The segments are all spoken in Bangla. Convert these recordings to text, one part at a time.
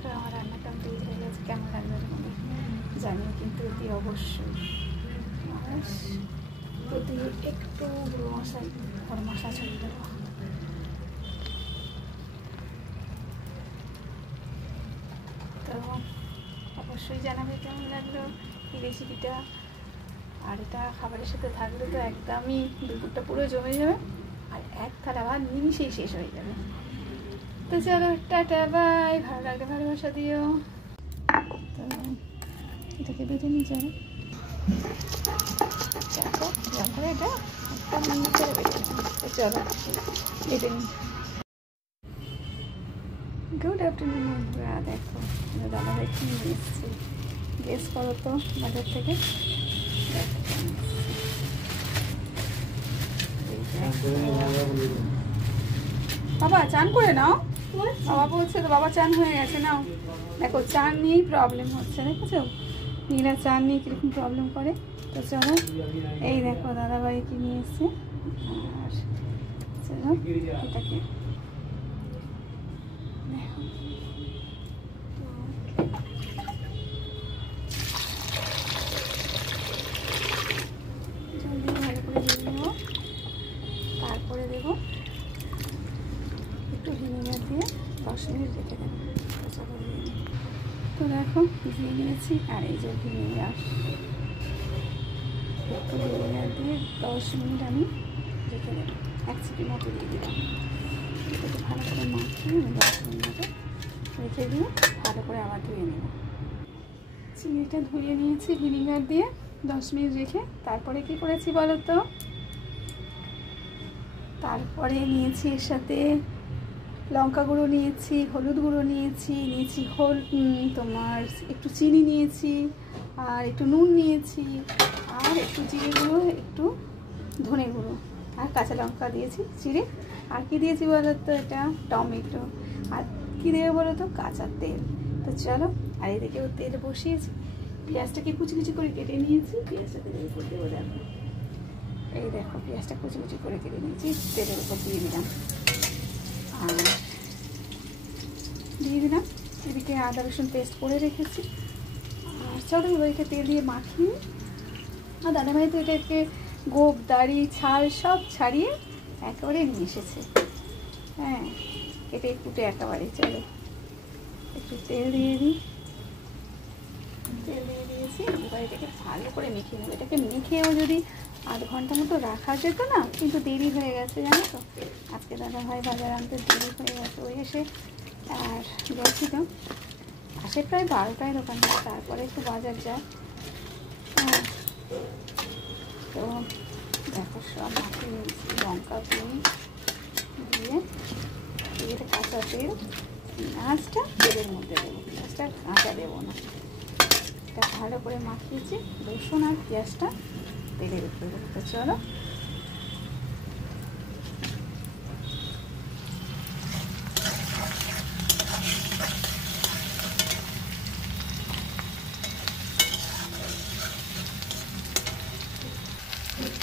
দেখো আমার রান্না কমপ্লিট হয়ে গেছে। কেমন লাগবে তোমাদের জানিও কিন্তু অতি অবশ্যই। প্রতি একটু গরম মশলা ছড়িয়ে দেবো। তো অবশ্যই জানাবে কেমন লাগলো এই রেসিপিটা। আর এটা খাবারের সাথে থাকলে তো একদমই দুপুরটা পুরো জমে যাবে, আর এক থালা ভাত নিমিশেই শেষ হয়ে যাবে। তো চলো টাটা বাই, ভালো লাগলে ভালোবাসা দিও। তো এটাকে বেটে নিয়ে চলো, দেখো তারপরে এটা একটা মিনিট করে বেটে নিই। তো চলো বেটে নিই। গুড আফটারনুন বন্ধুরা, দেখো দাদাভাই কি নিয়ে এসেছি গেস করো তো বাজার থেকে। বাবা চান করে নাও, বাবা বলছে তো বাবা চান হয়ে গেছে নাও। দেখো চান নিয়েই প্রবলেম হচ্ছে, দেখেছো নীলা চান নিয়ে কিরকম প্রবলেম করে। তো চলো এই দেখো দাদাভাই কি নিয়ে এসছে। আর চলো এটাকে দেখো জলদি ভালো করে দিয়ে নেবো। তারপরে দেবো একটু ভিনেগার দিয়ে 10 মিনিট রেখে দেবো। তো দেখো দিয়ে নিয়েছি, আর এই যে ভিনেগার, একটু ভিনেগার দিয়ে 10 মিনিট আমি রেখে দেবো। 1 চিপি মতো দিয়ে দিলাম। এটাকে ভালো করে মাখিয়ে 10 মিনিট মতো রেখে দিয়ে ভালো করে আবার ধুয়ে নেব। চিনিটা ধুয়ে নিয়েছি ভিনেগার দিয়ে 10 মিনিট রেখে। তারপরে কি করেছি বলো তো, তারপরে নিয়েছি এর সাথে লঙ্কা গুঁড়ো নিয়েছি, হলুদ গুঁড়ো নিয়েছি, তোমার একটু চিনি নিয়েছি, আর একটু নুন নিয়েছি, আর একটু জিরে গুঁড়ো, একটু ধনে গুঁড়ো, আর কাঁচা লঙ্কা দিয়েছি চিড়ে। আর কি দিয়েছি বলো তো, এটা টমেটো। আর কি দেবো বলো তো, কাঁচা তেল। তো চলো, আর এদিকেও তেল বসিয়েছি, পেঁয়াজটাকে কুচি কুচি করে কেটে নিয়েছি। পেঁয়াজটা তেলের উপর দেবো, দেখো এই দেখো পেঁয়াজটা কুচি কুচি করে কেটে নিয়েছি, তেলের উপর দিয়ে দিলাম। আর দিয়ে দিলাম এদিকে আদা রসুন পেস্ট করে রেখেছি। আর চলো ওইকে তেল দিয়ে মাখিয়ে, আর দাদাভাই তো এটাকে গোপ দাড়ি ছাল সব ছাড়িয়ে একেবারে নিয়ে এসেছে। হ্যাঁ কেটে কুটে একেবারে। চলো একটু তেল দিয়ে দিই, তেল দিয়ে দিয়েছি। এবার এটাকে ভালো করে মেখে নেবো। এটাকে মেখেও যদি 8 ঘন্টা মতো রাখা যেত না, কিন্তু দেরি হয়ে গেছে জানো তো। আজকে দাদাভাই বাজার আনতে দেরি হয়ে গেছে, ওই এসে আর গেছিল আসে প্রায় 12টায় দোকান থেকে, তারপরে একটু বাজার যায়। হ্যাঁ তো দেখো সব মাখিয়ে নিয়েছি, লঙ্কা দিয়ে এটা কাঁচা তেল, পেঁয়াজটা তেলের মধ্যে দেবো, পেঁয়াজটা কাঁচা দেবো না। এটা ভালো করে মাখিয়েছি, রসুন আর পেঁয়াজটা তেলের উপরে দেবো। তো চলো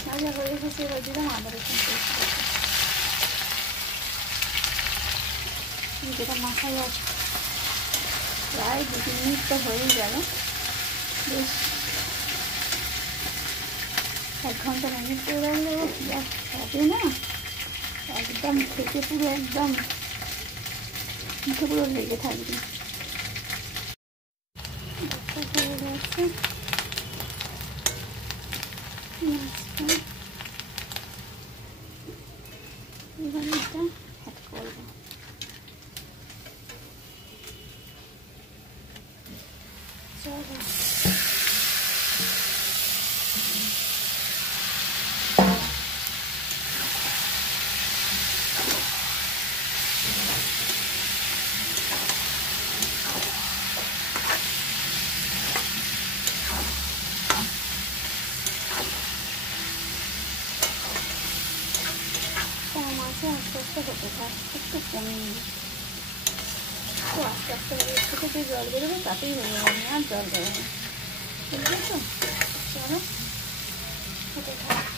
ভাজা হয়ে গেছে, এবার দিলাম আদা রসুন পেস্ট, যেটা মাখাই আছে প্রায় 2-3 মিনিট তো হয়েই গেল। বেশ 1 ঘন্টা ম্যারিনেট করে রাখলে হবে না, একদম থেকে পুরো একদম মুখে পুরো লেগে থাকবে। হয়ে গেছে এবার এটা অ্যাড করবো। চলো মাছে আস্তে আস্তে হতে থাক, একটু কমিয়ে তো আস্তে আস্তে একটু থেকে জল বেরোবে, তাতেই হয়ে যাবে, আর জল দেবে না, ঠিক আছে। চলো হতে থাক।